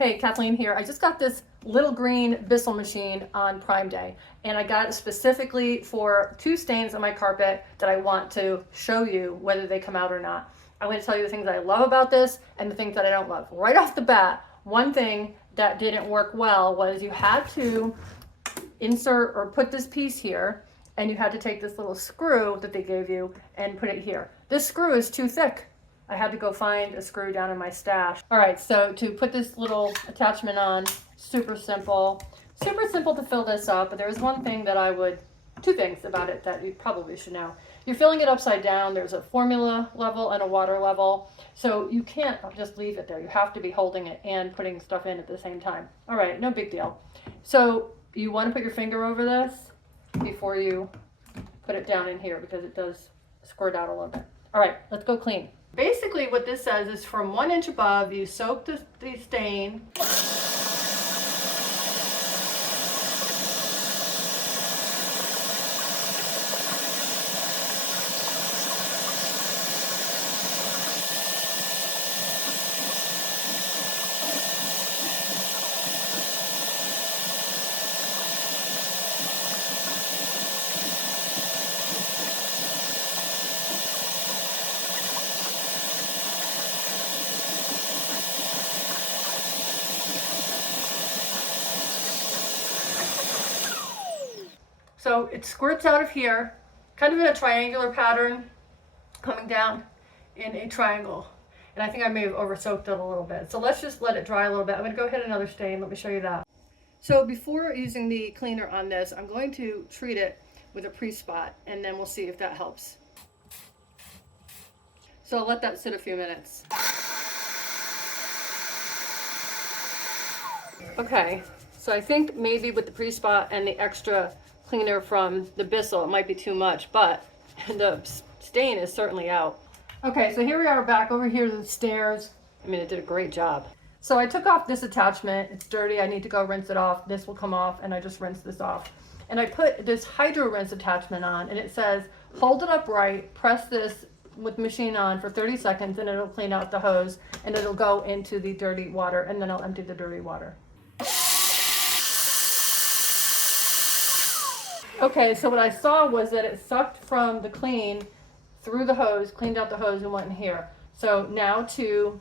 Hey, Kathleen here. I just got this little green Bissell machine on Prime Day, and I got it specifically for two stains on my carpet that I want to show you whether they come out or not. I'm going to tell you the things that I love about this and the things that I don't love. Right off the bat, one thing that didn't work well was you had to insert or put this piece here, and you had to take this little screw that they gave you and put it here. This screw is too thick. I had to go find a screw down in my stash. All right, so to put this little attachment on, super simple to fill this up. But there's one thing that two things about it that you probably should know. You're filling it upside down. There's a formula level and a water level. So you can't just leave it there. You have to be holding it and putting stuff in at the same time. All right, no big deal. So you want to put your finger over this before you put it down in here because it does squirt out a little bit. All right, let's go clean. Basically what this says is from 1 inch above, you soak the stain. So it squirts out of here, kind of in a triangular pattern, coming down in a triangle. And I think I may have over soaked it a little bit. So let's just let it dry a little bit. I'm going to go hit another stain. Let me show you that. So before using the cleaner on this, I'm going to treat it with a pre-spot, and then we'll see if that helps. So I'll let that sit a few minutes. Okay, so I think maybe with the pre-spot and the extra cleaner from the Bissell, it might be too much, but the stain is certainly out. Okay, so here we are back over here to the stairs. I mean, it did a great job. So I took off this attachment. It's dirty. I need to go rinse it off. This will come off, and I just rinse this off. And I put this hydro rinse attachment on, and it says, hold it upright, press this with machine on for 30 seconds, and it'll clean out the hose, and it'll go into the dirty water, and then I'll empty the dirty water. Okay, so what I saw was that it sucked from the clean through the hose, cleaned out the hose, and went in here. So now to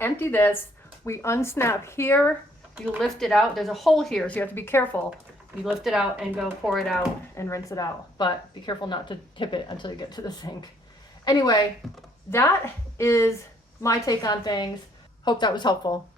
empty this, we unsnap here, you lift it out. There's a hole here, so you have to be careful. You lift it out and go pour it out and rinse it out. But be careful not to tip it until you get to the sink. Anyway, that is my take on things. Hope that was helpful.